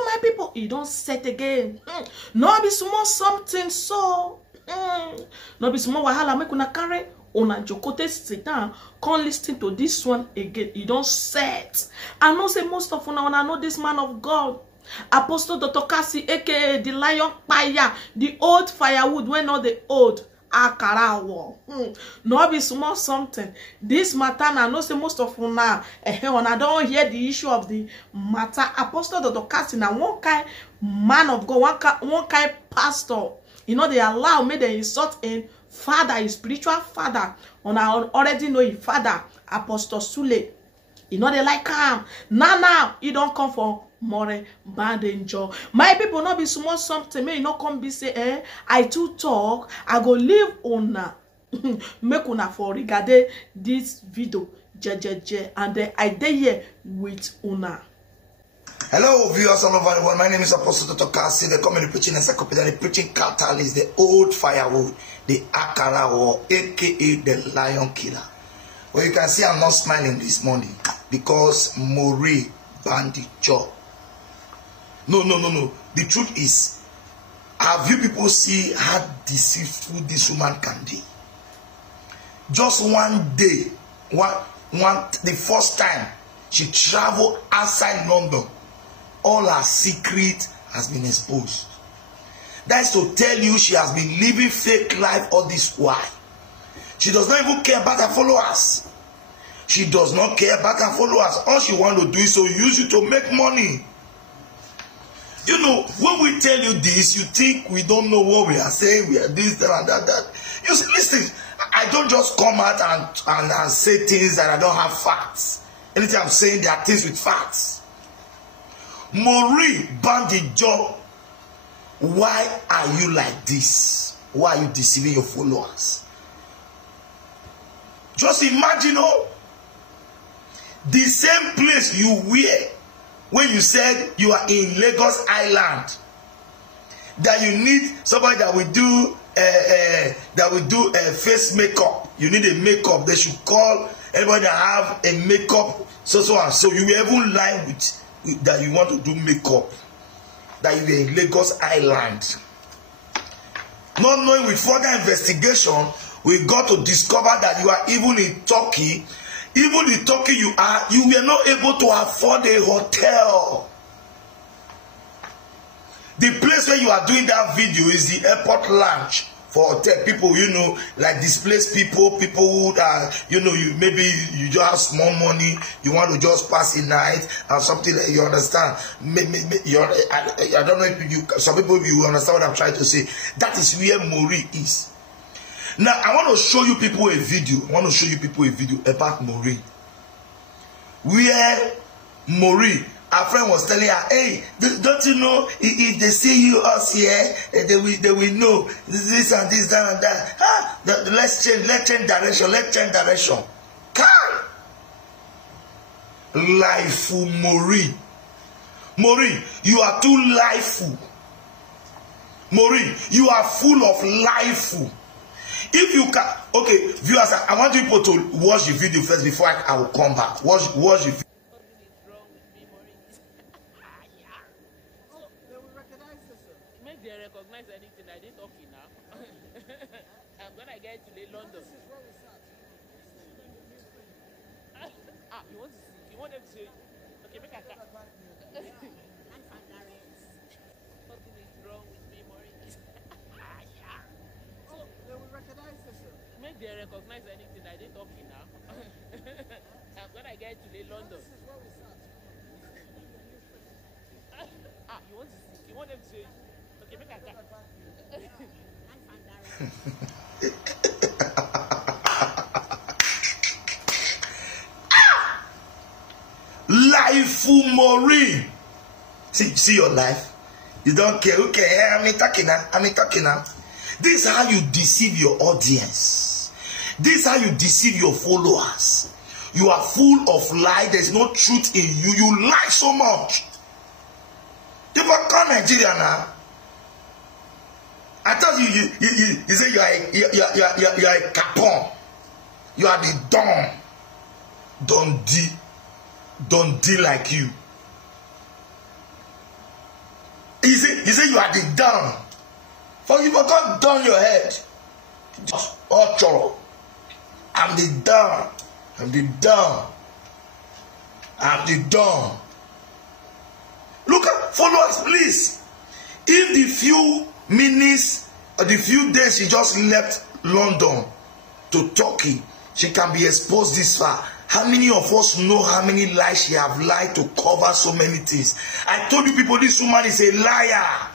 my people, you don't set again. No be small something so. No be small wahala make una carry una jokote sit down. Come listen to this one again. You don't set. I know say most of una know this man of God. Apostle Dr Kassy, aka the lion fire, the old firewood when not the old akarawo. No be small something. This matter now, I know say most of una don't hear the issue of the matter. Apostle Dr Kassy now one kind man of God, one kind pastor. You know they allow me they insult in father, his spiritual father. And I already know his father, Apostle Sule. You know they like him. Now he don't come for Maureen Badejo. My people not be small something. May you not come be say, I too talk. I go leave una. Make una for regard this video. And then I dey here with una. Hello viewers all over the world. My name is Apostle Dr Kassy, the comedy preaching encyclopedia, the preaching catalyst, the old firewood, the Akarawo, aka the lion killer. Well, you can see I'm not smiling this morning because Maureen Badejo. No. The truth is, have you people see how deceitful this woman can be? Just one day, the first time she traveled outside London, all her secret has been exposed. That's to tell you she has been living fake life all this while. She does not even care about her followers. She does not care about her followers. All she wants to do is to use you to make money. You know, when we tell you this, you think we don't know what we are saying. We are this, that, and that. You see, listen, I don't just come out and say things that I don't have facts. Anything I'm saying, there are things with facts. Maureen Badejo, why are you like this? Why are you deceiving your followers? Just imagine, the same place you wear when you said you are in Lagos Island, that you need somebody that will do face makeup. You need a makeup. They should call everybody that have a makeup so and so. You will even lie with that you want to do makeup, that you are in Lagos Island. Not knowing, with further investigation, we got to discover that you are even in Turkey. Even in Turkey you were not able to afford a hotel. The place where you are doing that video is the airport lounge for hotel people, you know, like displaced people who are, you know, maybe you just have small money, you want to just pass a night or something, you understand? I don't know if some people, you understand what I'm trying to say. That is where Maureen is. Now, I want to show you people a video. About Maureen. Where Maureen, our friend was telling her, hey, don't you know, if they see us here, they will know this and this, that and that. Let's change direction. Come! Lifeful Maureen. Maureen, you are too lifeful. Maureen, you are full of lifeful. If you can, okay, viewers, I want you people to watch the video first before I will come back. Watch the video. Make they recognize anything. I didn't talk now. I'm gonna get to the London. You want to see? You want them to see? Okay, make a cut. Something is wrong with me, Maureen. They will recognize this. Make they recognize anything. I didn't talk now. I'm gonna get to the London. You want to see? You want them to see? Okay, make a cut. Lifeful Maureen. See your life. You don't care. Okay, I'm talking now. This is how you deceive your audience. This is how you deceive your followers. You are full of lies. There's no truth in you. You lie so much. People call Nigeria now. I told you say you are a capon. You are the dumb. Don't deal like you. He say you are the down. For you forgot down your head. Oh, choro. I'm the down. I'm the down. I'm the down. Look at followers, please. If the few minutes or the few days she just left London to Turkey, she can be exposed this far. How many of us know how many lies she have lied to cover so many things? I told you people, this woman is a liar.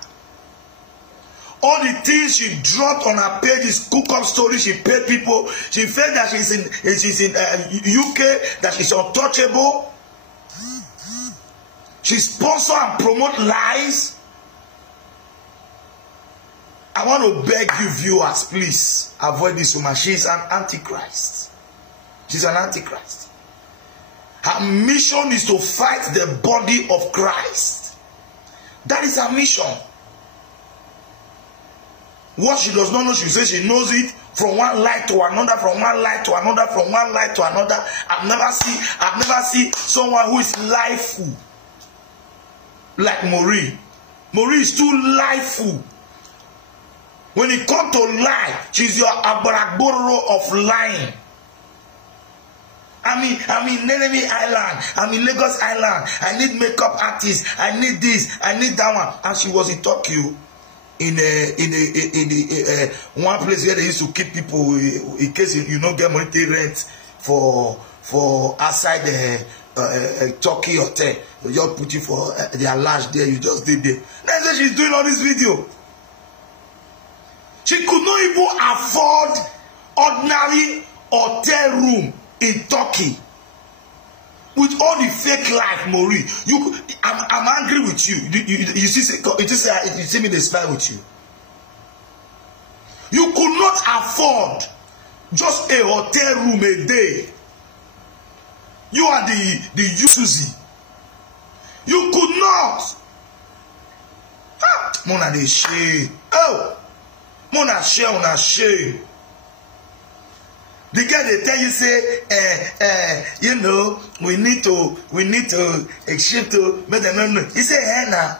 All the things she dropped on her page is cook-up stories. She paid people. She felt that she's in UK, that she's untouchable. She sponsor and promote lies. I want to beg you viewers, please avoid this woman. She's an antichrist. She's an antichrist. Her mission is to fight the body of Christ. That is her mission. What she does not know, she says she knows it from one lie to another, from one lie to another, from one lie to another. I've never seen someone who is lieful like Maureen. Maureen is too lieful. When it comes to lie, she's your abaragboro of lying. I'm in Nenemi Island. I'm in Lagos Island. I need makeup artists. I need this. I need that one. And she was in Tokyo, in one place where they used to keep people in case you don't get money to rent for outside the Turkey hotel. They just put you for their lunch there. You just did there. That's why she's doing all this video. She could not even afford ordinary hotel room in Turkey. With all the fake life, Maureen, I'm angry with you. You see me, they smile with you. You could not afford just a hotel room a day. You are the Susie. You could not. Mona de shame. Oh, Mona shame, Mona shame. The guy they tell you say, you know, we need to shift to make them know. He say, hey now,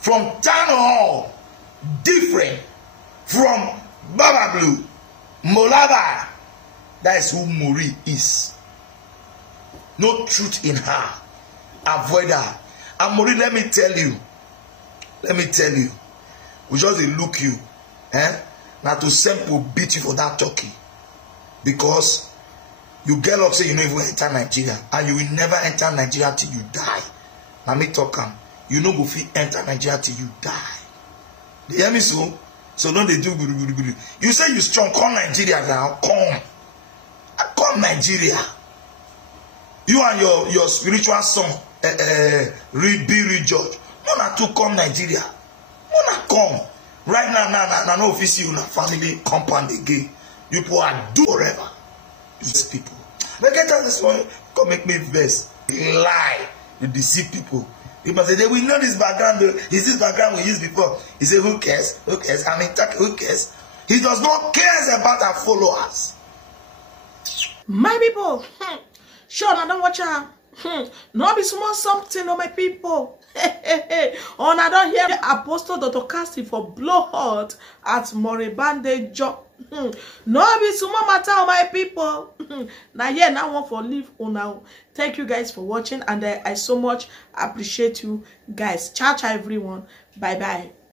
from town hall, different from Baba Blue, Molaba. That is who Maureen is. No truth in her. Avoid her. And Maureen, let me tell you, we just look you, now to simple beat you for that Turkey. Because you get up say you don't even enter Nigeria. And you will never enter Nigeria till you die. Now me talk am. You no go fit enter Nigeria till you die. You hear me so? So don't they do good. You say you strong, come Nigeria now. Come Nigeria. You and your spiritual son, RealGeorg. Mona to come Nigeria. Mona come. Right now, no office you na family compound again. You people are do forever. These people. But get out this one, come make me vex. They lie. They deceive people. You must say, they will know this background. Is this background we used before? He said, who cares? Who cares? I mean, who cares? He does not care about our followers. My people, sure, I don't watch her. No be small something, no, my people. On I don't hear Apostle Dr Kassy for blowhard at Maureen Badejo. No be small matter, my people. Now yeah, now one for leave on now. Thank you guys for watching, and I so much appreciate you guys. Ciao, ciao everyone. Bye bye.